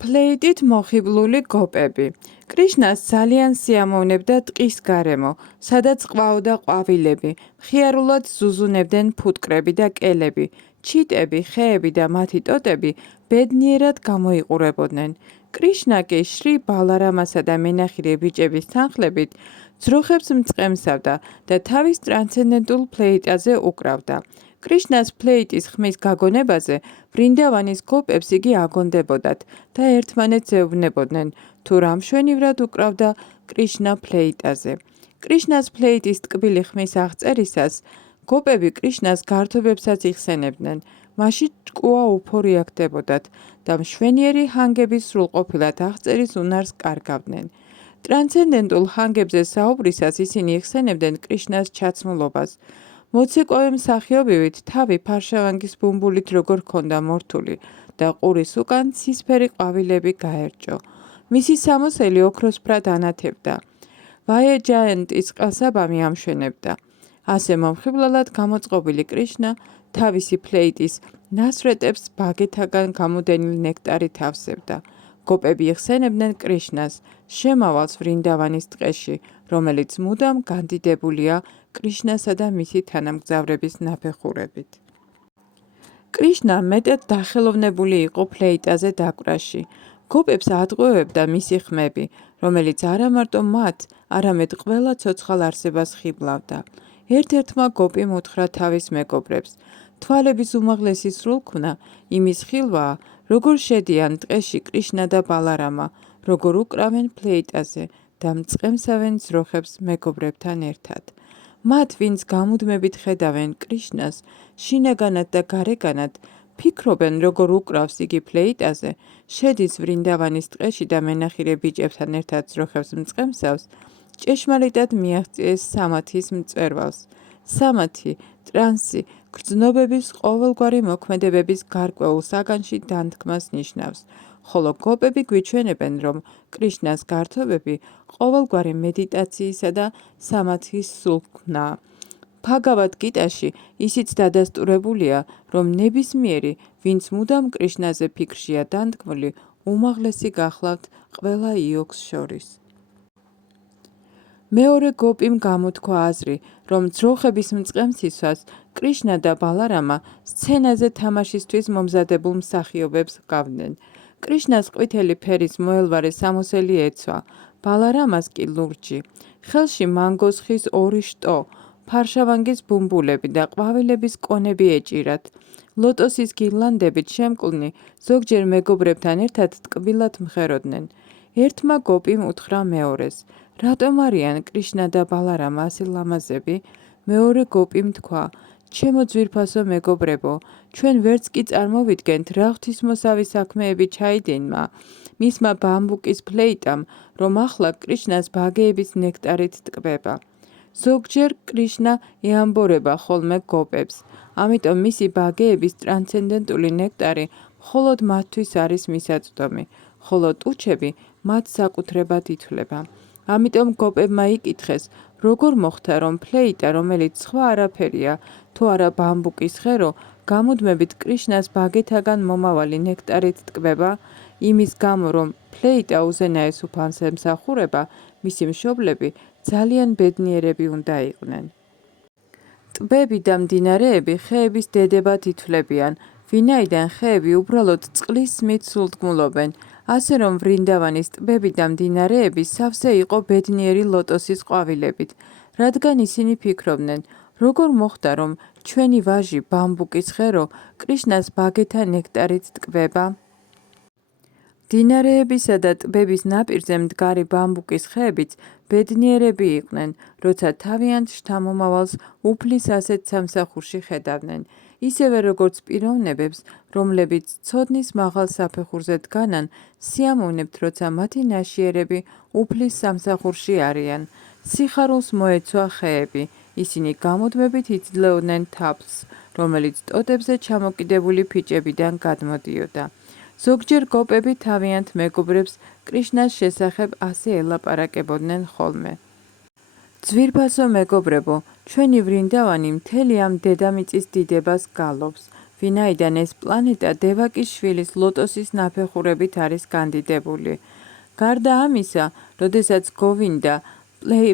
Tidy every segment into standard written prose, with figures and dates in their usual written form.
ფლეიტით მოხიბლული გოპები. კრიშნას ძალიან სიამოვნებდა ტყის გარემო, სადაც ყვაოდა ყვავილები, მხიარულად ზუზუნებდნენ ფუტკრები და კელები, ჩიტები, ხეები და მათი ტოტები ბედნიერად გამოიყურებოდნენ. კრიშნა კი შრი ბალარამასა და მენახირი ბიჭების თანხლებით ძროხებს მწყემსავდა და თავის ტრანსცენდენტულ ფლეიტაზე უკრავდა. კრიშნას ფლეიტის ხმის გაგონებაზე ვრინდავანის გოპებს იგი აგონდებოდათ და ერთმანეთს ეუბნებოდნენ, თუ რა მშვენივრად უკრავდა კრიშნა ფლეიტაზე. კრიშნას ფლეიტის ტკბილი ხმის აღწერისას გოპები კრიშნას გართობებსაც იხსენებდნენ, მაშინ ჭკუა უფორი აქდებოდათ და მშვენიერი ჰანგების სრულყოფილად აღწერის უნარს კარგავდნენ. ტრანსცენდენტულ ჰანგებზე საუბრისას ისინი იხსენებდნენ კრიშნას ჩაცმულობას. მოცეკვავე მსახიობივით თავი ფარშავანგის ბუმბულით როგორ ჰქონდა მორთული და ყურის უკან ცისფერი ყვავილები გაერჯო. მისი სამოსელი ოქროსფრად ანათებდა. ვაიეჯაიანტის ყელსაბამი ამშვენებდა. ასე მომხიბლად გამოწყობილი კრიშნა თავისი ფლეიტის ნასვრეტებს ბაგეთაგან გამოდენილ ნექტარით ავსებდა. გოპები იხსენებდნენ კრიშნას შემავალს ვრინდავანის ტყეში, რომელიც მუდამ განდიდებულია კრიშნასა და მისი თანამგზავრების ნაფეხურებით. კრიშნა მეტად დახელოვნებული იყო ფლეიტაზე დაკვრაში. გოპებს ატყუებდა მისი ხმები, რომელიც არა მარტო მათ, არამედ ყველა ცოცხალ არსებას ხიბლავდა. ერთ-ერთმა გოპიმ უთხრა თავის მეგობრებს, თვალების უმაღლესი სრულქმნა იმის ხილვაა, როგორ შედიან ტყეში კრიშნა და ბალარამა, როგორ უკრავენ ფლეიტაზე და მწყემსავენ ძროხებს მეგობრებთან ერთად. მათ, ვინც გამუდმებით ხედავენ კრიშნას, შინაგანად და გარეგანად, ფიქრობენ, როგორ უკრავს იგი ფლეიტაზე, შედის ვრინდავანის ტყეში და მენახირე ბიჭებთან ერთად ძროხებს მწყემსავს, ჭეშმარიტად მიაღწიეს სამათის მწვერვალს. სამათი, ტრანსი, გრძნობების ყოველგვარი მოქმედებების გარკვეულ საგანში დანთქმას ნიშნავს, ხოლო გოპები გვიჩვენებენ, რომ კრიშნას გართობები ყოველგვარი მედიტაციისა და სამათის სულქმნაა. ბჰაგავად გიტაში ისიც დადასტურებულია, რომ ნებისმიერი, ვინც მუდამ კრიშნაზე ფიქრშია დანთქმული, უმაღლესი გახლავთ ყველა იოგს შორის. მეორე გოპიმ გამოთქვა აზრი, რომ ძროხების მწყემსისას კრიშნა და ბალარამა სცენაზე თამაშისთვის მომზადებულ მსახიობებს ჰგავდნენ. კრიშნას ყვითელი ფერის მოელვარე სამოსელი ეცვა, ბალარამას კი ლურჯი. ხელში მანგოს ხის ორი შტო, ფარშავანგის ბუმბულები და ყვავილების კონები ეჭირათ. ლოტოსის გირლანდებით შემკულნი ზოგჯერ მეგობრებთან ერთად ტკბილად მღეროდნენ. ერთმა გოპიმ უთხრა მეორეს, რატომ არიან კრიშნა და ბალარამა ასე ლამაზები? მეორე გოპიმ თქვა, ჩემო ძვირფასო მეგობრებო, ჩვენ ვერც კი წარმოვიდგენთ რა ღვთისმოსავი საქმეები ჩაიდინმა მისმა ბამბუკის ფლეიტამ, რომ ახლა კრიშნას ბაგეების ნექტარით ტკბება. ზოგჯერ კრიშნა ეამბორება ხოლმე გოპებს, ამიტომ მისი ბაგეების ტრანსცენდენტული ნექტარი მხოლოდ მათთვის არის მისაწვდომი, ხოლო ტუჩები მათ საკუთრებად ითვლება. ამიტომ გოპებმა იკითხეს, როგორ მოხდა, რომ ფლეიტა, რომელიც სხვა არაფერია, თუ არა ბამბუკის ღერო, გამუდმებით კრიშნას ბაგეთაგან მომავალი ნექტარით ტკბება, იმის გამო, რომ ფლეიტა უზენაეს უფალს ემსახურება, მისი მშობლები ძალიან ბედნიერები უნდა იყვნენ. ტბები და მდინარეები ხეების დედებად ითვლებიან, ვინაიდან ხეები უბრალოდ წყლის სმით სულთქმულობენ, ასე რომ ვრინდავანის ტბები და მდინარეები სავსე იყო ბედნიერი ლოტოსის ყვავილებით, რადგან ისინი ფიქრობდნენ, როგორ მოხდა, რომ ჩვენი ვაჟი ბამბუკის ღერო კრიშნას ბაგეთა ნექტარით ტკბება? მდინარეებისა და ტბების ნაპირზე მდგარი ბამბუკის ხეებიც ბედნიერები იყვნენ, როცა თავიანთ შთამომავალს უფლის ასეთ სამსახურში ხედავდნენ, ისევე როგორც პიროვნებებს, რომლებიც ცოდნის მაღალ საფეხურზე დგანან, სიამოვნებთ, როცა მათი ნაშიერები უფლის სამსახურში არიან. სიხარულს მოეცვა ხეები, ისინი გამუდმებით იძლეოდნენ თაფლს, რომელიც ტოტებზე ჩამოკიდებული ფიჭებიდან გადმოდიოდა. ზოგჯერ გოპები თავიანთ მეგობრებს კრიშნას შესახებ ასე ელაპარაკებოდნენ ხოლმე. ძვირფასო მეგობრებო, ჩვენი ვრინდავანი მთელი ამ დედამიწის დიდებას გალობს. ვინაიდან ეს პლანეტა დევაკის შვილის ლოტოსის ნაფეხურებით არის განდიდებული. გარდა ამისა, როდესაც გოვინდა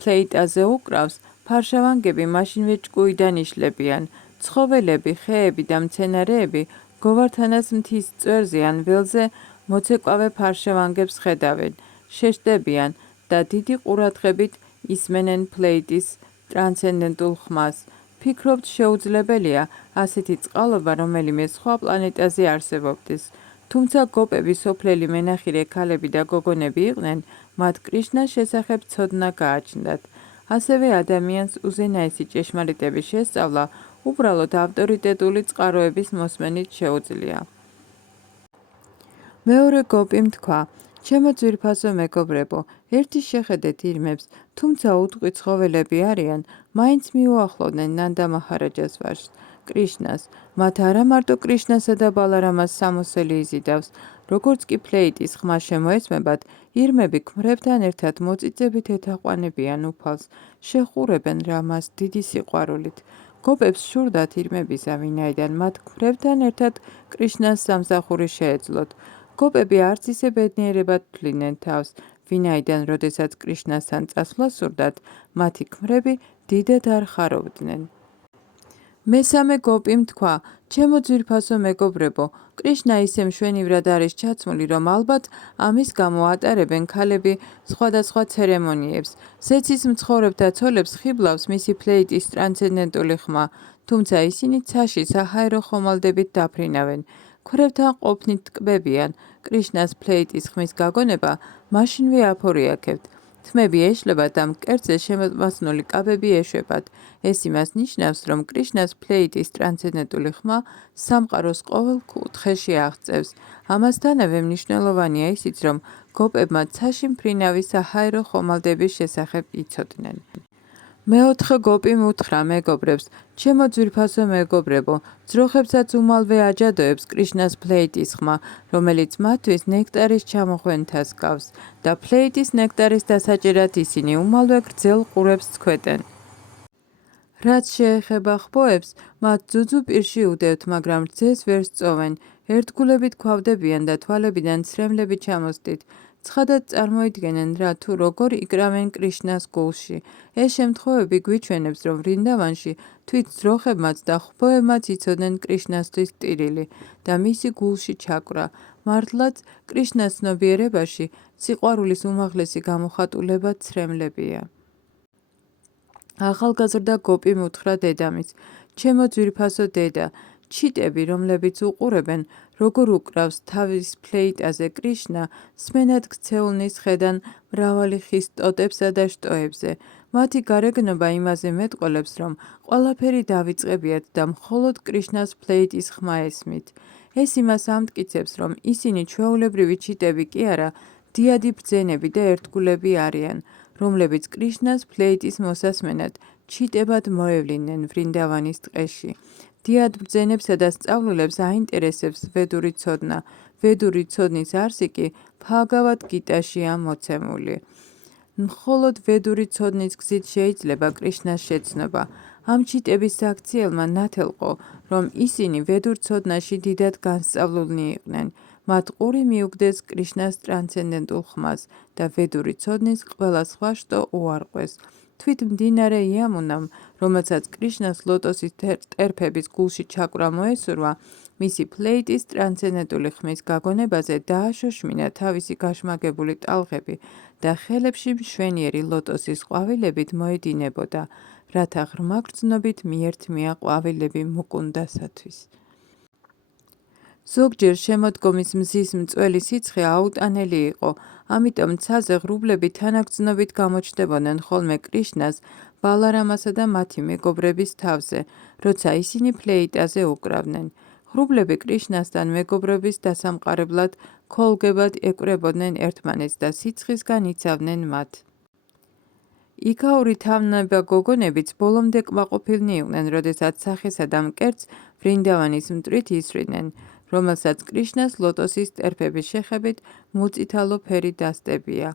პლეიტაზე უკრავს, ფარშავანგები მაშინვე ჭკუიდან იშლებიან. ცხოველები, ხეები და მცენარეები გოვართანას მთის წვერზე ან ველზე მოცეკვავე ფარშავანგებს ხედავენ, შეშდებიან და დიდი ყურადღებით ისმენენ პლეიტის ტრანსცენდენტულ ხმას. ფიქრობთ, შეუძლებელია ასეთი წყალობა რომელიმე სხვა პლანეტაზე არსებობდეს. თუმცა გოპები სოფლელი მენახირე ქალები და გოგონები იყვნენ, მათ კრიშნას შესახებ ცოდნა გააჩნდათ. ასევე ადამიანს უზენაესი ჭეშმარიტების შესწავლა უბრალოდ ავტორიტეტული წყაროების მოსმენით შეუძლია. მეორე გოპიმ თქვა: ჩემო ძვირფასო მეგობრებო, ერთი შეხედეთ ირმებს, თუმცა უტყვი ცხოველები არიან, მაინც მიუახლოვდნენ ნანდა მაჰარაჯას ვაჟს, კრიშნას. მათ არა მარტო კრიშნასა და ბალარამას სამოსელი იზიდავს, როგორც კი პლეიტის ხმა შემოესმებათ, ირმები ქმრებთან ერთად მოწიწებით ეთაყვანებიან უფალს, შეჰყურებენ რამას დიდი სიყვარულით. გოპებს სურდათ ირმებისა, ვინაიდან მათ ქმრებთან ერთად კრიშნას სამსახური შეეძლოთ. გოპები არც ისე ბედნიერებად თვლიდნენ თავს, ვინაიდან როდესაც კრიშნასთან წასვლა სურდათ, მათი ქმრები დიდად არ ხარობდნენ. მესამე გოპიმ თქვა: ჩემო ძვირფასო მეგობრებო, კრიშნა ისე მშვენივრად არის ჩაცმული, რომ ალბათ ამის გამო ატარებენ ქალები სხვადასხვა ცერემონიებს. ზეცის მცხოვრებთა ცოლებს ხიბლავს მისი პლეიტის ტრანსცენდენტული ხმა, თუმცა ისინი ცაში საჰაერო ხომალდებით დაფრინავენ. ქმრებთან ყოფნით ტკბებიან, კრიშნას პლეიტის ხმის გაგონება მაშინვე აფორიაქებთ. თმები ეშლებათ და მკერდზე შემოსმული კაბები ეშვებათ. ეს იმას ნიშნავს, რომ კრიშნას პლეიტის ტრანსცენდენტული ხმა სამყაროს ყოველ კუთხეში აღწევს. ამასთანავე მნიშვნელოვანია ისიც, რომ გოპებმა ცაში მფრინავი საჰაერო ხომალდების შესახებ იცოდნენ. მეოთხე გოპიმ უთხრა მეგობრებს: ჩემო ძვირფასო მეგობრებო, ძროხებსაც უმალვე აჯადოებს კრიშნას პლეიტის ხმა, რომელიც მათთვის ნექტარის ჩამოხვენთას გავს და პლეიტის ნექტარის დასაჭერად ისინი უმალვე გრძელ ყურებს ცქვეტენ. რაც შეეხება ხბოებს, მათ ძუძუ პირში უდევთ, მაგრამ რძეს ვერ სწოვენ, ერთგულებით ქვავდებიან და თვალებიდან ცრემლები ჩამოსდით. ცხადად წარმოიდგენენ რა თუ როგორ იკრავენ კრიშნას გულში. ეს შემთხვევები გვიჩვენებს, რომ ვრინდავანში თვით ძროხებმაც და ხბოებმაც იცოდნენ კრიშნასთვის ტირილი და მისი გულში ჩაკვრა. მართლაც კრიშნას ცნობიერებაში სიყვარულის უმაღლესი გამოხატულება ცრემლებია. ახალგაზრდა გოპიმ უთხრა დედამისს: ჩემო ძვირფასო დედა, ჩიტები, რომლებიც უყურებენ, როგორ უკრავს თავის ფლეიტაზე კრიშნა, სმენად ქცეულნის ხედან მრავალი ხის ტოტებსა და შტოებზე. მათი გარეგნობა იმაზე მეტყველებს, რომ ყველაფერი დავიწყებიათ და მხოლოდ კრიშნას ფლეიტის ხმა ესმით. ეს იმას ამტკიცებს, რომ ისინი ჩვეულებრივი ჩიტები კი არა, დიადი ბრძენები და ერთგულები არიან, რომლებიც კრიშნას ფლეიტის მოსასმენად ჩიტებად მოევლინენ ვრინდავანის ტყეში. დიად ბრძენებსა და სწავლულებს აინტერესებს ვედური ცოდნა. ვედური ცოდნის არსი კი ბჰაგავად გიტაშია მოცემული. მხოლოდ ვედური ცოდნის გზით შეიძლება კრიშნას შეცნობა. ამ ჩიტების საქციელმა ნათელყო, რომ ისინი ვედურ ცოდნაში დიდად განსწავლულნი იყვნენ. მათ ყური მიუგდეს კრიშნას ტრანსცენდენტულ ხმას და ვედური ცოდნის ყველა სხვა შტო უარყვეს. თვით მდინარე იამუნამ, რომელსაც კრიშნას ლოტოსის ტერფების გულში ჩაკვრა მოესურვა, მისი პლეიტის ტრანსცენდენტული ხმის გაგონებაზე დააშოშმინა თავისი გაშმაგებული ტალღები და ხელებში მშვენიერი ლოტოსის ყვავილებით მოედინებოდა, რათა ღრმა გრძნობით მიერთმია ყვავილები მუკუნდასათვის. ზოგჯერ შემოდგომის მზის მწველი სიცხე აუტანელი იყო, ამიტომ ცაზე ღრუბლები თანაგრძნობით გამოჩნდებოდნენ ხოლმე კრიშნას, ბალარამასა და მათი მეგობრების თავზე, როცა ისინი ფლეიტაზე უკრავდნენ. ღრუბლები კრიშნასთან მეგობრობის დასამყარებლად ქოლგებად ეკვრებოდნენ ერთმანეთს და სიცხისგან იცავდნენ მათ. იქაური თავნება გოგონებიც ბოლომდე კმაყოფილნი იყვნენ, როდესაც სახესა და მკერდს ვრინდავანის მტვრით ისვრიდნენ, რომელსაც კრიშნას ლოტოსის ტერფების შეხებით მოწითალო ფერი დასტებია.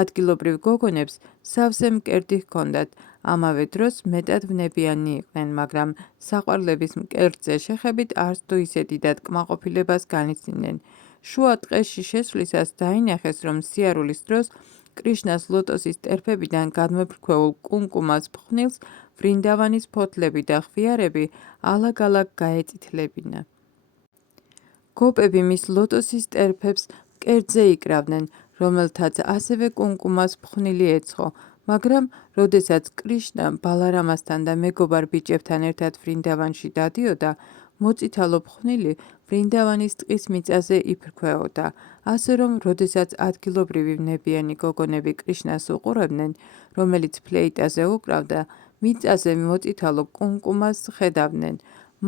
ადგილობრივ გოგონებს სავსე მკერდი ჰქონდათ, ამავე დროს მეტად ვნებიანი იყვნენ, მაგრამ საყვარლების მკერდზე შეხებით არც თუ ისე დიდად კმაყოფილებას განიცდიდნენ. შუა ტყეში შესვლისას დაინახეს, რომ სიარულის დროს კრიშნას ლოტოსის ტერფებიდან გადმოფრქვეულ კუნკუმას ფხვნილს ვრინდავანის ფოთლები და ხვიარები ალაგ-ალაგ გაეტითლებინა. გოპები მის ლოტოსის ტერფებს მკერდზე იკრავდნენ, რომელთაც ასევე კუნკუმას ფხვნილი ეცხო, მაგრამ როდესაც კრიშნა ბალარამასთან და მეგობარ ბიჭებთან ერთად ვრინდავანში დადიოდა, მოწითალო ფხვნილი ვრინდავანის ტყის მიწაზე იფრქვეოდა, ასე რომ როდესაც ადგილობრივი ვნებიანი გოგონები კრიშნას უყურებდნენ, რომელიც ფლეიტაზე უკრავდა, მიწაზე მოწითალო კუნკუმას ხედავდნენ,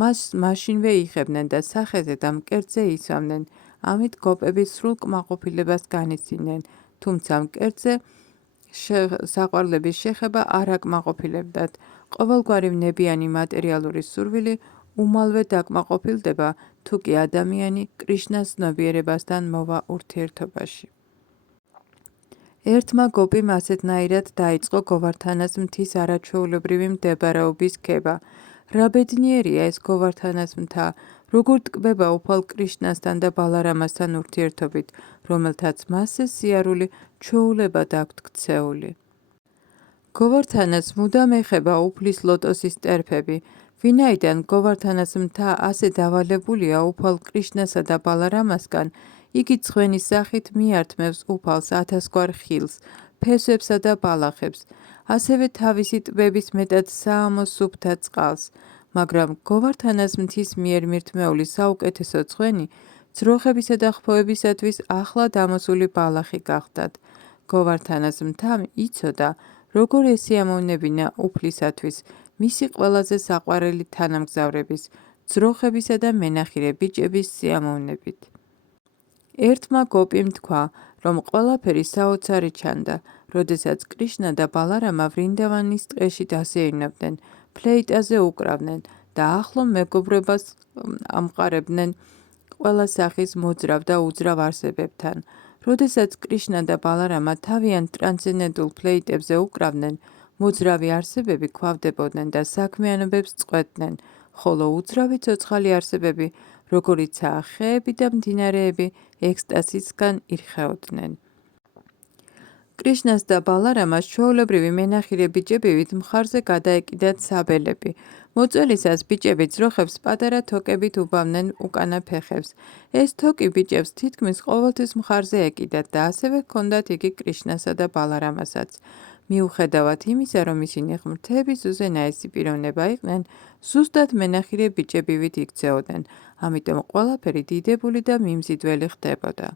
მას მაშინვე იხებდნენ და სახეზე და მკერდზე იცავდნენ, ამით გოპები სრულ კმაყოფილებას განიცდიდნენ, თუმცა მკერდზე საყვარლების შეხება არ აკმაყოფილებდათ. ყოველგვარი ვნებიანი მატერიალური სურვილი უმალვე დაკმაყოფილდება, თუ კი ადამიანი კრიშნას ცნობიერებასთან მოვა ურთიერთობაში. ერთმა გოპიმ ასეთნაირად დაიწყო გოვართანას მთის არაჩვეულებრივი მდებარეობის ქება. რა ბედნიერია ეს გოვართანას მთა, როგორ ტკბება უფალ კრიშნასთან და ბალარამასთან ურთიერთობით, რომელთაც მასზე სიარული ჩვეულებად აქვთ ქცეული. გოვართანას მუდამ ეხება უფლის ლოტოსის ტერფები, ვინაიდან გოვართანას მთა ასე დავალებულია უფალ კრიშნასა და ბალარამასგან, იგი ცხვენის სახით მიართმევს უფალს 1000 ხილს, ფესვებსა და ბალახებს, ასევე თავისი ტბების მეტად საამო სუფთა წყალს, მაგრამ გოვართანას მთის მიერ მირთმეული საუკეთესო ცხვენი ძროხებისა და ხვოებისათვის ახლად ამოსული ბალახი გახდათ. გოვართანას მთამ იცოდა, როგორ ესიამოვნებინა უფლისათვის მისი ყველაზე საყვარელი თანამგზავრების, ძროხებისა და მენახირე ბიჭების სიამოვნებით. ერთმა გოპიმ თქვა, რომ ყველაფერი საოცარი ჩანდა, როდესაც კრიშნა და ბალარამა ვრინდავანის ტყეში დასეირნებდნენ, ფლეიტაზე უკრავდნენ და ახლო მეგობრობას ამყარებდნენ ყველა სახის მოძრავ და უძრავ არსებებთან. როდესაც კრიშნა და ბალარამა თავიანთ ტრანსცენდენტულ ფლეიტებზე უკრავდნენ, მოძრავი არსებები ქვავდებოდნენ და საქმიანობებს წყვეტდნენ, ხოლო უძრავი ცოცხალი არსებები, როგორიცაა ხეები და მდინარეები, ექსტაზისგან ირხეოდნენ. კრიშნას და ბალარამას ჩვეულებრივი მენახირე ბიჭებივით მხარზე გადაეკიდათ საბელები. მოწველისას ბიჭები ძროხებს პატარა თოკებით უბავდნენ უკანა ფეხებს. ეს თოკი ბიჭებს თითქმის ყოველთვის მხარზე ეკიდათ და ასევე ჰქონდათ იგი კრიშნასა და ბალარამასაც. მიუხედავად იმისა, რომ ისინი ღმრთების უზენაესი პიროვნება იყვნენ, ზუსტად მენახირე ბიჭებივით იქცეოდნენ, ამიტომ ყველაფერი დიდებული და მიმზიდველი ხდებოდა.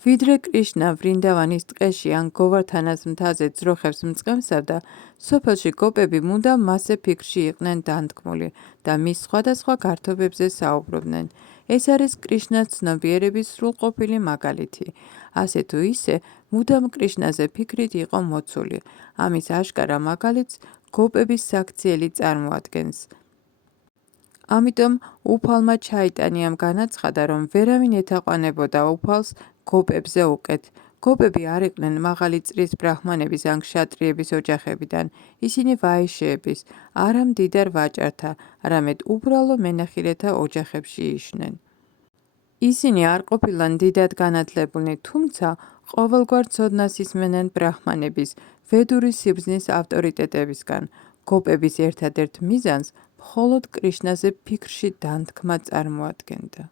ვიდრე კრიშნა ვრინდავანის ტყეში ან გოვართანას მთაზე ძროხებს მწყემსავდა, სოფელში გოპები მუდამ მასზე ფიქრში იყვნენ დანთქმული და მის სხვადასხვა გართობებზე საუბრობდნენ. ეს არის კრიშნას ცნობიერების სრულყოფილი მაგალითი. ასე თუ ისე, მუდამ კრიშნაზე ფიქრით იყო მოცული. ამის აშკარა მაგალითს გოპების საქციელი წარმოადგენს. ამიტომ უფალმა ჩაიტანიამ განაცხადა, რომ ვერავინ ეთაყვანებოდა უფალს გოპებზე უკეთ. გოპები არ იყვნენ მაღალი წრის ბრაჰმანების ან ქშატრიების ოჯახებიდან, ისინი ვაიშეების, არა მდიდარ ვაჭართა, არამედ უბრალო მენახილეთა ოჯახებში იშნენ. ისინი არ ყოფილან დიდად განათლებულნი, თუმცა ყოველგვარ ცოდნას ისმენენ ბრაჰმანების, ვედური სიბრძნის ავტორიტეტებისგან. გოპების ერთადერთ მიზანს მხოლოდ კრიშნაზე ფიქრში დანთქმა წარმოადგენდა.